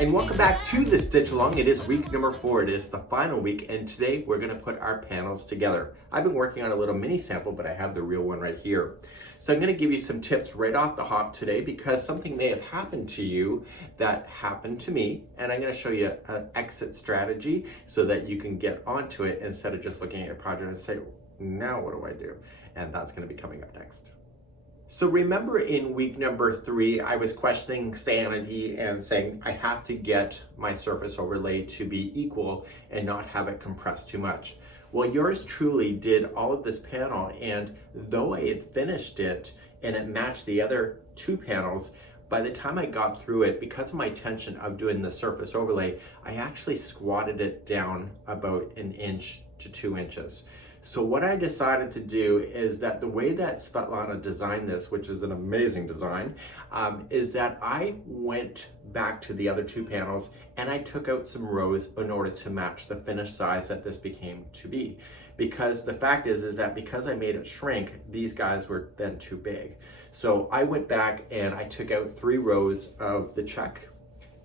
And welcome back to the Stitch Along. It is week number 4. It is the final week, and today we're going to put our panels together. I've been working on a little mini sample, but I have the real one right here. So I'm going to give you some tips right off the hop today because something may have happened to you that happened to me, and I'm going to show you an exit strategy so that you can get onto it instead of just looking at your project and say, now what do I do? And that's going to be coming up next. So remember in week number 3, I was questioning sanity and saying I have to get my surface overlay to be equal and not have it compressed too much. Well, yours truly did all of this panel, and though I had finished it and it matched the other 2 panels, by the time I got through it, because of my intention of doing the surface overlay, I actually squatted it down about 1 inch to 2 inches. So what I decided to do is that the way that Svetlana designed this, which is an amazing design, is that I went back to the other 2 panels and I took out some rows in order to match the finished size that this became to be. Because the fact is that because I made it shrink, these guys were then too big. So I went back and I took out 3 rows of the check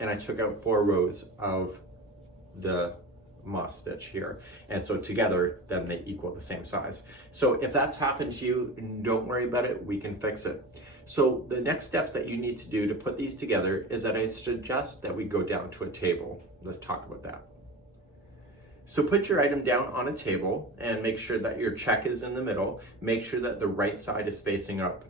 and I took out 4 rows of the moss stitch here, and so together then they equal the same size. So if that's happened to you, don't worry about it, we can fix it. So the next steps that you need to do to put these together is that I suggest that we go down to a table. Let's talk about that. So put your item down on a table and make sure that your check is in the middle. Make sure that the right side is facing up.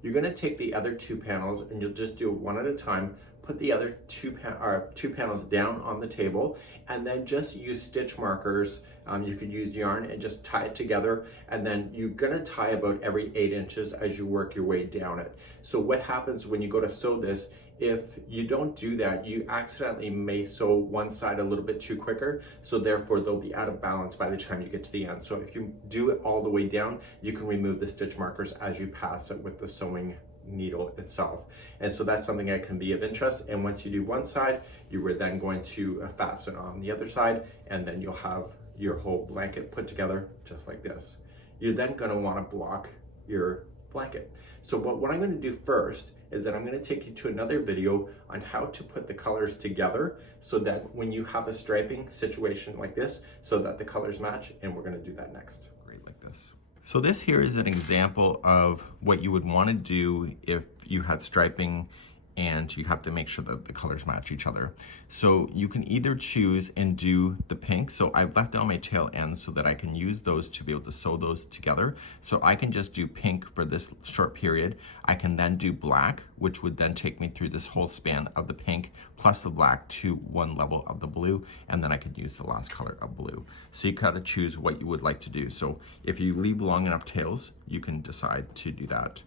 You're going to take the other 2 panels and you'll just do it one at a time. Put the other 2 panels down on the table and then just use stitch markers. You could use yarn and just tie it together, and then you're gonna tie about every 8 inches as you work your way down it. So what happens when you go to sew this, if you don't do that, you accidentally may sew one side a little bit too quicker, so therefore they'll be out of balance by the time you get to the end. So if you do it all the way down, you can remove the stitch markers as you pass it with the sewing needle itself. And so that's something that can be of interest. And once you do one side, you were then going to fasten on the other side, and then you'll have your whole blanket put together just like this. You're then going to want to block your blanket. So what I'm going to do first is that I'm going to take you to another video on how to put the colors together so that when you have a striping situation like this, so that the colors match, and we're going to do that next. Great, like this. So this here is an example of what you would want to do if you had striping and you have to make sure that the colors match each other. So you can either choose and do the pink. So I've left on my tail ends so that I can use those to be able to sew those together. So I can just do pink for this short period. I can then do black, which would then take me through this whole span of the pink plus the black to one level of the blue, and then I could use the last color of blue. So you kind of choose what you would like to do. So if you leave long enough tails, you can decide to do that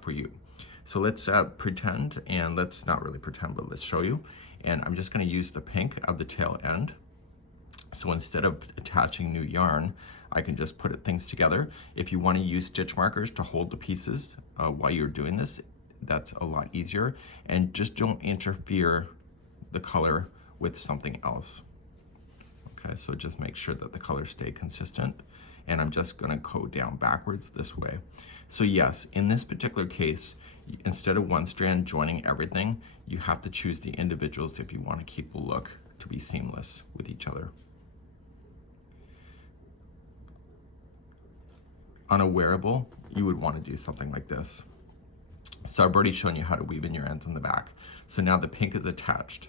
for you. So let's pretend, and let's not really pretend, but let's show you. And I'm just going to use the pink of the tail end. So instead of attaching new yarn, I can just put things together. If you want to use stitch markers to hold the pieces while you're doing this, that's a lot easier. And just don't interfere the color with something else. Okay, so just make sure that the colors stay consistent. And I'm just going to go down backwards this way. So yes, in this particular case, instead of one strand joining everything, you have to choose the individuals if you want to keep the look to be seamless with each other. On a wearable, you would want to do something like this. So I've already shown you how to weave in your ends on the back. So now the pink is attached.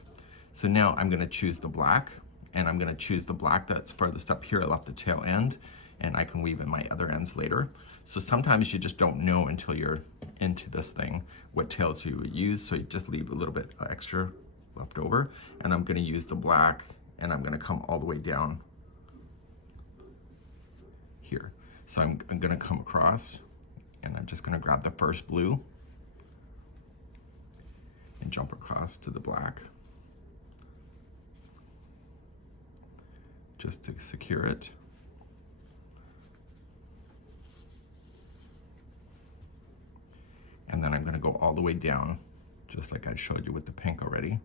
So now I'm going to choose the black, and I'm going to choose the black that's furthest up here. I left the tail end, and I can weave in my other ends later. So sometimes you just don't know until you're into this thing what tails you would use, so you just leave a little bit extra left over. And I'm going to use the black, and I'm going to come all the way down here. So I'm going to come across, and I'm just going to grab the first blue and jump across to the black just to secure it. And then I'm going to go all the way down, just like I showed you with the pink already,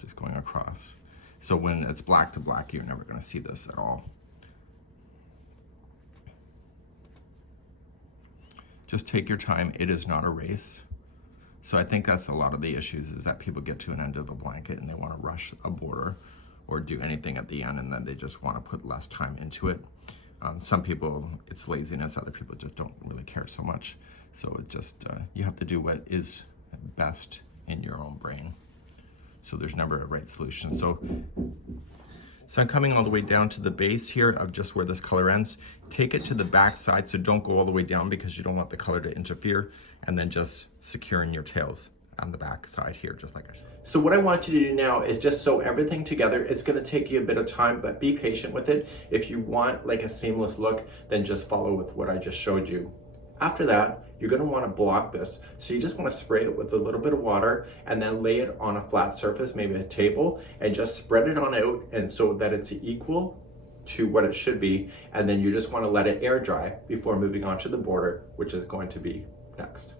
just going across. So when it's black to black, you're never going to see this at all. Just take your time. It is not a race. So I think that's a lot of the issues, is that people get to an end of a blanket and they want to rush a border or do anything at the end, and then they just want to put less time into it. Some people, it's laziness. Other people just don't really care so much. So it just, you have to do what is best in your own brain. So there's never a right solution. So I'm coming all the way down to the base here of just where this color ends. Take it to the back side, so don't go all the way down because you don't want the color to interfere, and then just securing your tails on the back side here, just like I showed. So what I want you to do now is just sew everything together. It's gonna take you a bit of time, but be patient with it. If you want like a seamless look, then just follow with what I just showed you. After that, you're gonna wanna block this. So you just wanna spray it with a little bit of water and then lay it on a flat surface, maybe a table, and just spread it on out, and so that it's equal to what it should be. And then you just wanna let it air dry before moving on to the border, which is going to be next.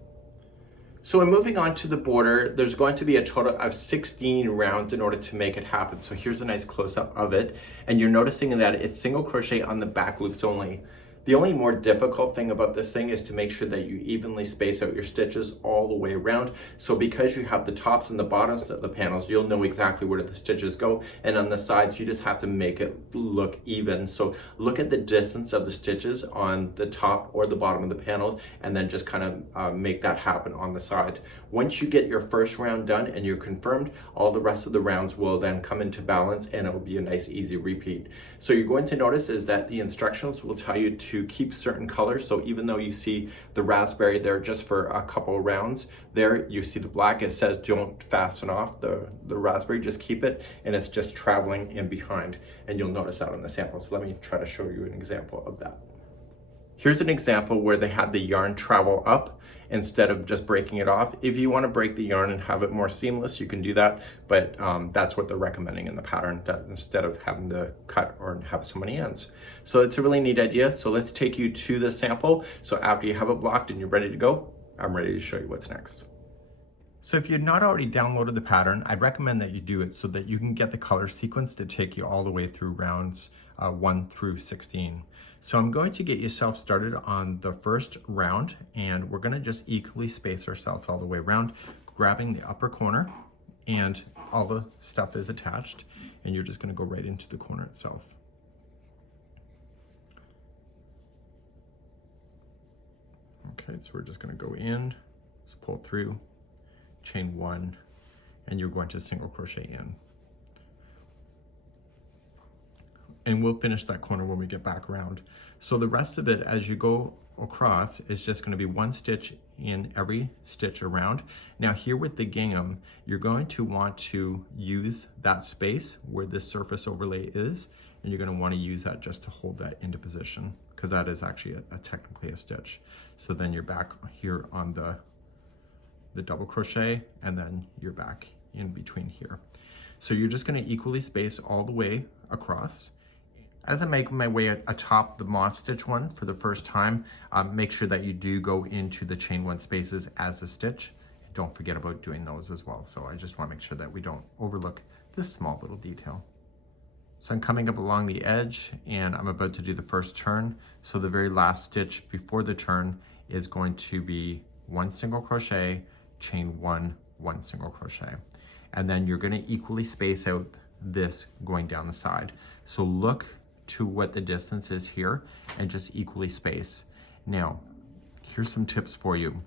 So in moving on to the border, there's going to be a total of 16 rounds in order to make it happen. So here's a nice close-up of it. And you're noticing that it's single crochet on the back loops only. The only more difficult thing about this thing is to make sure that you evenly space out your stitches all the way around. So because you have the tops and the bottoms of the panels, you'll know exactly where the stitches go. And on the sides, you just have to make it look even. So look at the distance of the stitches on the top or the bottom of the panels, and then just kind of make that happen on the side. Once you get your first round done and you're confirmed, all the rest of the rounds will then come into balance, and it will be a nice easy repeat. So you're going to notice is that the instructions will tell you to keep certain colors. So even though you see the raspberry there just for a couple of rounds, there you see the black, it says don't fasten off the raspberry, just keep it, and it's just traveling in behind. And you'll notice that on the sample. So let me try to show you an example of that. Here's an example where they had the yarn travel up instead of just breaking it off. If you want to break the yarn and have it more seamless, you can do that, but that's what they're recommending in the pattern, that instead of having to cut or have so many ends. So it's a really neat idea. So let's take you to the sample. So after you have it blocked and you're ready to go, I'm ready to show you what's next. So if you've not already downloaded the pattern, I'd recommend that you do it so that you can get the color sequence to take you all the way through rounds 1 through 16. So I'm going to get yourself started on the first round, and we're going to just equally space ourselves all the way around, grabbing the upper corner, and all the stuff is attached, and you're just going to go right into the corner itself. Okay, so we're just going to go in, just pull through, chain 1, and you're going to single crochet in. And we'll finish that corner when we get back around. So the rest of it, as you go across, is just going to be 1 stitch in every stitch around. Now here with the gingham, you're going to want to use that space where this surface overlay is, and you're going to want to use that just to hold that into position, because that is actually technically a stitch. So then you're back here on the double crochet, and then you're back in between here. So you're just going to equally space all the way across. As I make my way atop the moss stitch one for the first time, make sure that you do go into the chain 1 spaces as a stitch. Don't forget about doing those as well. So I just want to make sure that we don't overlook this small little detail. So I'm coming up along the edge, and I'm about to do the first turn. So the very last stitch before the turn is going to be 1 single crochet, chain 1, 1 single crochet. And then you're going to equally space out this going down the side. So look to what the distance is here and just equally space. Now, here's some tips for you.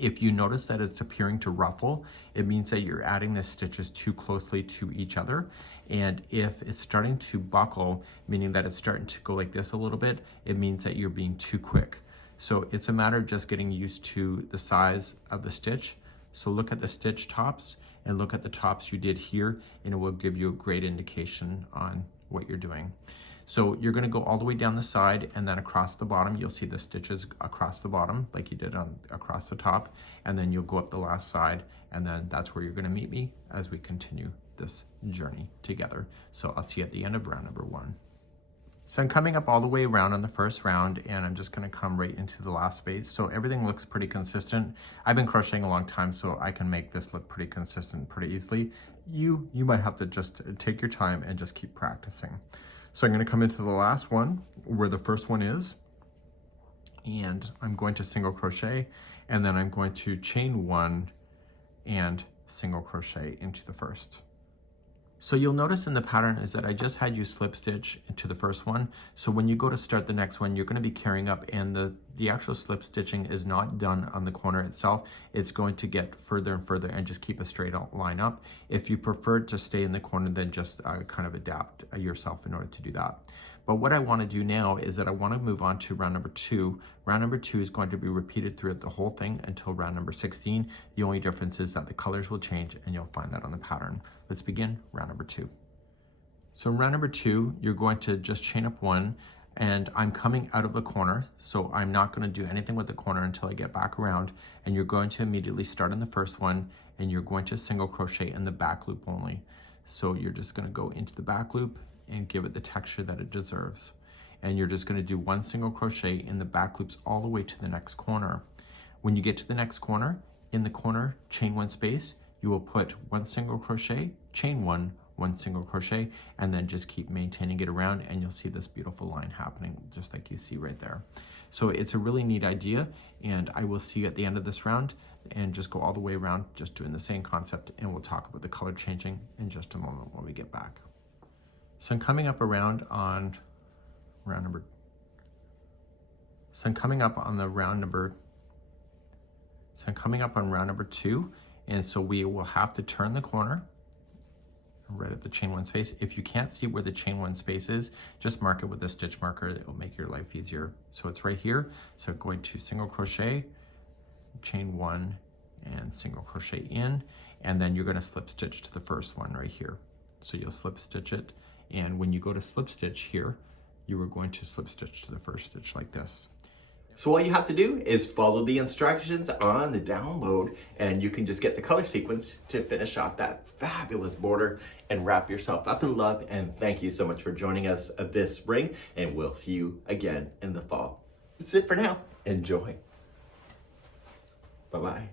If you notice that it's appearing to ruffle, it means that you're adding the stitches too closely to each other. And if it's starting to buckle, meaning that it's starting to go like this a little bit, it means that you're being too quick. So it's a matter of just getting used to the size of the stitch. So look at the stitch tops and look at the tops you did here, and it will give you a great indication on what you're doing. So you're going to go all the way down the side, and then across the bottom you'll see the stitches across the bottom like you did on across the top, and then you'll go up the last side, and then that's where you're going to meet me as we continue this journey together. So I'll see you at the end of round number 1. So I'm coming up all the way around on the first round, and I'm just going to come right into the last space. So everything looks pretty consistent. I've been crocheting a long time, so I can make this look pretty consistent pretty easily. You might have to just take your time and just keep practicing. So I'm going to come into the last one where the first one is, and I'm going to single crochet, and then I'm going to chain 1 and single crochet into the first. So you'll notice in the pattern is that I just had you slip stitch into the first one. So when you go to start the next one, you're going to be carrying up, and the actual slip stitching is not done on the corner itself. It's going to get further and further and just keep a straight line up. If you prefer to stay in the corner, then just kind of adapt yourself in order to do that. But what I want to do now is that I want to move on to round number 2. Round number 2 is going to be repeated throughout the whole thing until round number 16. The only difference is that the colors will change, and you'll find that on the pattern. Let's begin round number 2. So in round number 2, you're going to just chain up 1, and I'm coming out of the corner, so I'm not going to do anything with the corner until I get back around, and you're going to immediately start in the first one, and you're going to single crochet in the back loop only. So you're just going to go into the back loop and give it the texture that it deserves. And you're just going to do 1 single crochet in the back loops all the way to the next corner. When you get to the next corner, in the corner, chain 1 space, you will put 1 single crochet, chain 1, 1 single crochet, and then just keep maintaining it around, and you'll see this beautiful line happening just like you see right there. So it's a really neat idea, and I will see you at the end of this round, and just go all the way around just doing the same concept, and we'll talk about the color changing in just a moment when we get back. So I'm coming up around on round number, so I'm coming up on round number 2, and so we will have to turn the corner right at the chain 1 space. If you can't see where the chain 1 space is, just mark it with a stitch marker. It will make your life easier. So it's right here. So going to single crochet, chain 1, and single crochet in, and then you're going to slip stitch to the first one right here. So you'll slip stitch it, and when you go to slip stitch here, you are going to slip stitch to the first stitch like this. So all you have to do is follow the instructions on the download, and you can just get the color sequence to finish off that fabulous border and wrap yourself up in love. And thank you so much for joining us this spring, and we'll see you again in the fall. That's it for now. Enjoy. Bye-bye.